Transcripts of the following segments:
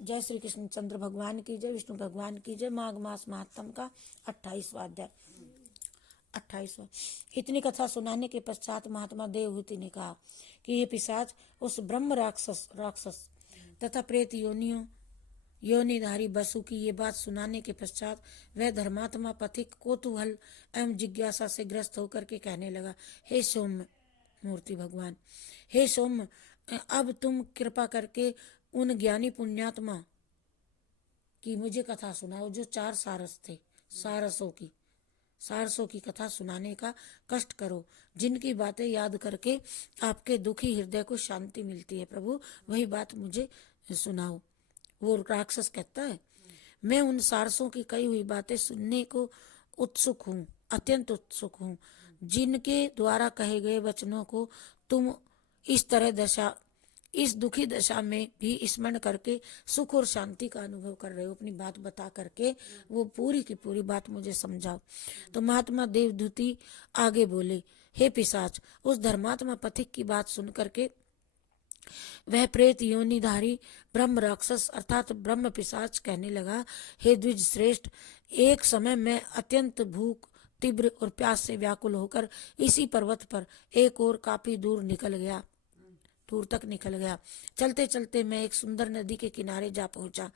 जय श्री कृष्ण चंद्र भगवान की जय, विष्णु भगवान की जय। माघ मास महात्म का 28वां अध्याय। 28वां। इतनी कथा सुनाने के पश्चात महात्मा देवहूति ने कहा कि ये पिशाच उस ब्रह्म राक्षस तथा प्रेत योनिधारी बसु की ये बात सुनाने के पश्चात वह धर्मात्मा पथिक कौतूहल एवं जिज्ञासा से ग्रस्त होकर के कहने लगा, हे सौम्य मूर्ति भगवान, हे सौम्य, अब तुम कृपा करके उन ज्ञानी पुण्यात्मा की मुझे कथा सुनाओ जो 4 सारस थे, सारसों की कथा सुनाने का कष्ट करो, जिनकी बातें याद करके आपके दुखी हृदय को शांति मिलती है। प्रभु वही बात मुझे सुनाओ। वो राक्षस कहता है, मैं उन सारसों की कही हुई बातें सुनने को उत्सुक हूँ, अत्यंत उत्सुक हूँ, जिनके द्वारा कहे गए वचनों को तुम इस दुखी दशा में भी स्मरण करके सुख और शांति का अनुभव कर रहे हो। अपनी बात बता करके वो पूरी की पूरी बात मुझे समझाओ। तो महात्मा देवदूती आगे बोले, हे पिशाच, उस धर्मात्मा पथिक की बात सुन करके वह प्रेत योनिधारी ब्रह्म राक्षस अर्थात ब्रह्म पिशाच कहने लगा, हे द्विज श्रेष्ठ, एक समय मैं अत्यंत भूख तीव्र और प्यास से व्याकुल होकर इसी पर्वत पर एक और काफी दूर तक निकल गया। चलते चलते मैं एक सुंदर नदी के किनारे जा पहुंचा।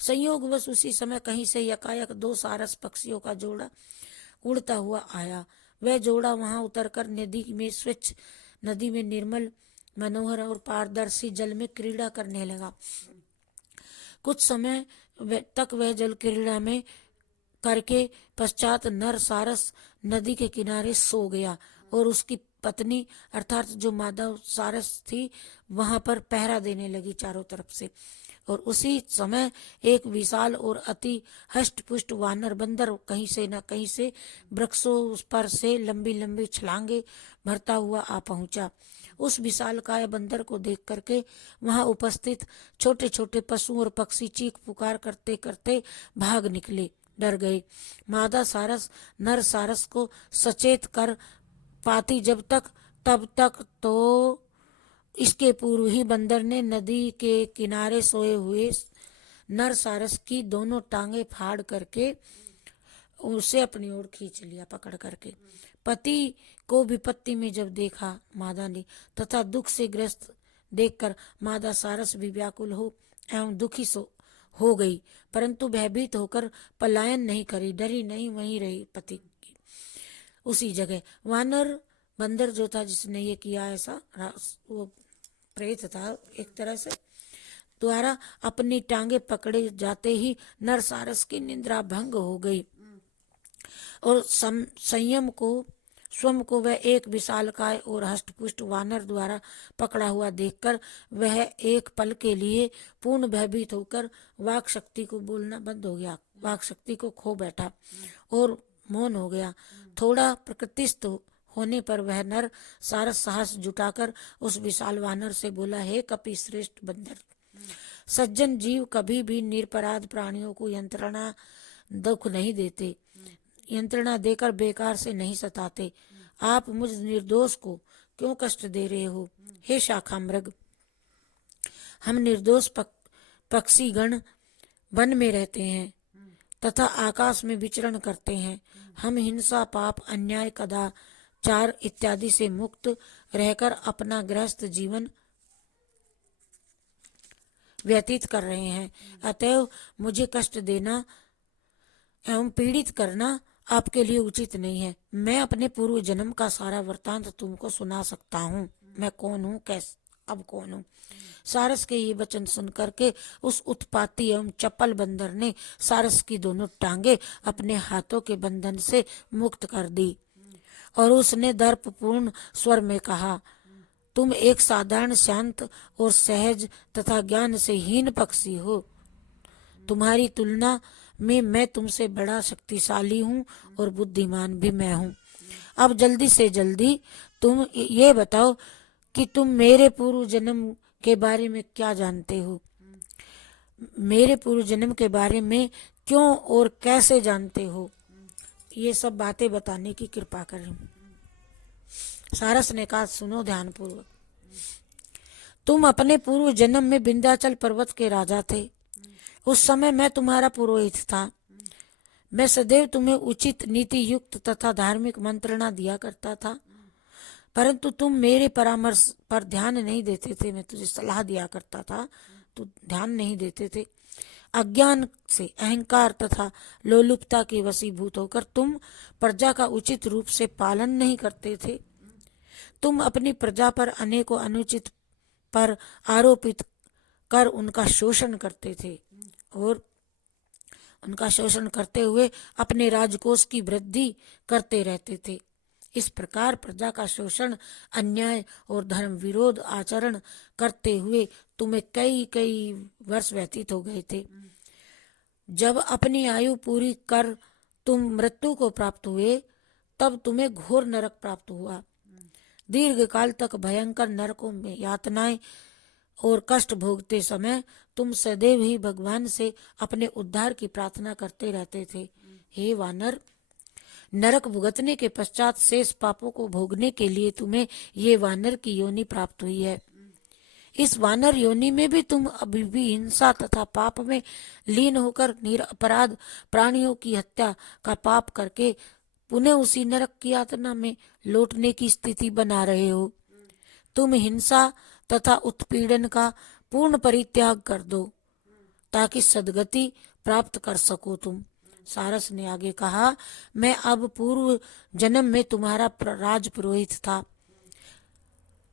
संयोगवश उसी समय कहीं से यकायक 2 सारस पक्षियों का जोड़ा उड़ता हुआ आया। वह जोड़ा वहां उतरकर नदी में निर्मल मनोहर और पारदर्शी जल में क्रीड़ा करने लगा। कुछ समय तक वह जल क्रीड़ा में करके पश्चात नर सारस नदी के किनारे सो गया और उसकी पत्नी अर्थात जो माधव सारस थी वहां पर पहरा देने लगी चारों तरफ से। और उसी समय एक विशाल और अति हष्टपुष्ट वानर बंदर कहीं से न कहीं से वृक्षों पर से लंबी लंबी छलांगे भरता हुआ आ पहुंचा। उस विशालकाय बंदर को देख करके वहां उपस्थित छोटे छोटे पशु और पक्षी चीख पुकार करते करते भाग निकले, डर गए। मादा सारस नर सारस को सचेत कर पाती तब तक तो इसके पूर्व ही बंदर ने नदी के किनारे सोए हुए नर सारस की दोनों टांगे फाड़ करके उसे अपनी ओर खींच लिया पकड़ करके। पति को विपत्ति में जब देखा मादा ने तथा दुख से ग्रस्त देखकर मादा सारस भी व्याकुल हो एवं दुखी हो गई, परंतु भयभीत होकर पलायन नहीं करी, डरी नहीं, वहीं रही पति की उसी जगह। वानर बंदर जो था जिसने ये किया ऐसा, वो प्रेत था एक तरह से, द्वारा अपनी टांगे पकड़े जाते ही नर सारस की निद्रा भंग हो गई और स्वयं को वह एक विशालकाय और हष्टपुष्ट वानर द्वारा पकड़ा हुआ देखकर वह एक पल के लिए पूर्ण भयभीत होकर वाक शक्ति को बोलना बंद हो गया, वाक शक्ति को खो बैठा और मौन हो गया। थोड़ा प्रकृतिस्थ होने पर वह नर सारस साहस जुटाकर उस विशाल वानर से बोला, हे कपि श्रेष्ठ बंदर, सज्जन जीव कभी भी निरपराध प्राणियों को यंत्रणा दुख नहीं देते, यंत्रणा देकर बेकार से नहीं सताते। आप मुझ निर्दोष को क्यों कष्ट दे रहे हो? हे शाखा मृग, हम निर्दोष पक्षी गण वन में रहते हैं तथा आकाश में विचरण करते हैं। हम हिंसा पाप अन्याय कदाचार इत्यादि से मुक्त रहकर अपना गृहस्थ जीवन व्यतीत कर रहे हैं। अतएव मुझे कष्ट देना एवं पीड़ित करना आपके लिए उचित नहीं है। मैं अपने पूर्व जन्म का सारा वृतांत तुमको सुना सकता हूँ। मैं कौन हूँ, अब कौन हूँ। सारस के ये वचन सुन करके उस उत्पाती एवं चपल बंदर ने सारस की दोनों टांगे अपने हाथों के बंधन से मुक्त कर दी और उसने दर्पपूर्ण स्वर में कहा, तुम एक साधारण शांत और सहज तथा ज्ञान से हीन पक्षी हो। तुम्हारी तुलना में मैं तुमसे बड़ा शक्तिशाली हूँ और बुद्धिमान भी मैं हूँ। अब जल्दी से जल्दी तुम ये बताओ कि तुम मेरे पूर्व जन्म के बारे में क्या जानते हो, मेरे पूर्व जन्म के बारे में क्यों और कैसे जानते हो। ये सब बातें बताने की कृपा करें। सारस ने कहा, सुनो ध्यानपूर्वक, तुम अपने पूर्व जन्म में विंध्याचल पर्वत के राजा थे। उस समय मैं तुम्हारा पुरोहित था। मैं सदैव तुम्हें उचित, नीति युक्त तथा धार्मिक मंत्रणा दिया करता था, परंतु तुम मेरे परामर्श पर ध्यान नहीं देते थे। मैं तुझे सलाह दिया करता था, तो ध्यान नहीं देते थे। अज्ञान से, अहंकार तथा लोलुपता के वशीभूत होकर तुम प्रजा का उचित रूप से पालन नहीं करते थे। तुम अपनी प्रजा पर अनेकों अनुचित पर आरोपित कर उनका शोषण करते थे और उनका शोषण करते हुए अपने राजकोष की वृद्धि करते रहते थे। इस प्रकार प्रजा का शोषण, अन्याय और धर्म विरोध आचरण करते हुए तुम्हें कई कई वर्ष व्यतीत हो गए थे। जब अपनी आयु पूरी कर तुम मृत्यु को प्राप्त हुए, तब तुम्हें घोर नरक प्राप्त हुआ। दीर्घ काल तक भयंकर नरकों में यातनाएं और कष्ट भोगते समय तुम सदैव ही भगवान से अपने उद्धार की प्रार्थना करते रहते थे। हे वानर, नरक भुगतने के पश्चात शेष पापों को भोगने के लिए तुम्हें ये वानर की योनि प्राप्त हुई है। इस वानर योनि में भी तुम अभी भी हिंसा तथा पाप में लीन होकर निरपराध प्राणियों की हत्या का पाप करके पुनः उसी नरक की यातना में लौटने की स्थिति बना रहे हो। तुम हिंसा तथा उत्पीड़न का पूर्ण परित्याग कर दो ताकि सद्गति प्राप्त कर सको तुम। सारस ने आगे कहा, मैं अब पूर्व जन्म में तुम्हारा राज पुरोहित था।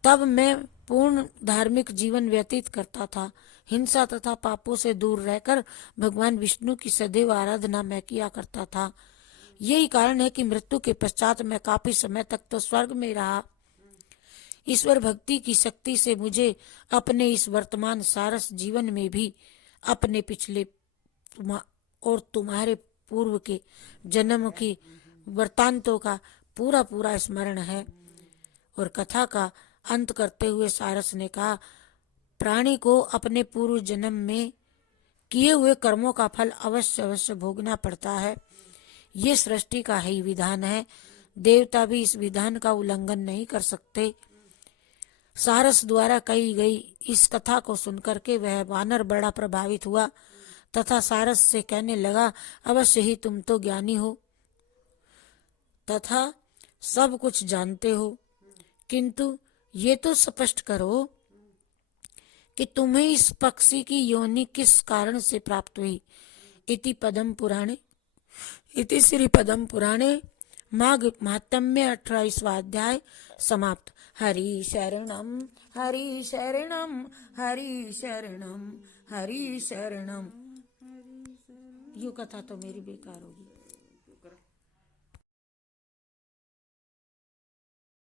तब मैं पूर्ण धार्मिक जीवन व्यतीत करता था। हिंसा तथा पापों से दूर रहकर भगवान विष्णु की सदैव आराधना मैं किया करता था। यही कारण है कि मृत्यु के पश्चात मैं काफी समय तक तो स्वर्ग में रहा। ईश्वर भक्ति की शक्ति से मुझे अपने इस वर्तमान सारस जीवन में भी अपने पिछले और तुम्हारे पूर्व के जन्म की वृत्तांतों का पूरा पूरा स्मरण है। और कथा का अंत करते हुए सारस ने कहा, प्राणी को अपने पूर्व जन्म में किए हुए कर्मों का फल अवश्य अवश्य भोगना पड़ता है। ये सृष्टि का ही विधान है। देवता भी इस विधान का उल्लंघन नहीं कर सकते। सारस द्वारा कही गई इस कथा को सुनकर के वह वानर बड़ा प्रभावित हुआ तथा सारस से कहने लगा, अवश्य ही तुम तो ज्ञानी हो तथा सब कुछ जानते हो, किंतु ये तो स्पष्ट करो कि तुम्हें इस पक्षी की योनि किस कारण से प्राप्त हुई। इति श्री पद्म पुराणे माघ महात्म्य 28वां अध्याय समाप्त। हरि शरणम हरि शरणम हरि शरणम हरि शरणम। यूं कथा तो मेरी बेकार होगी।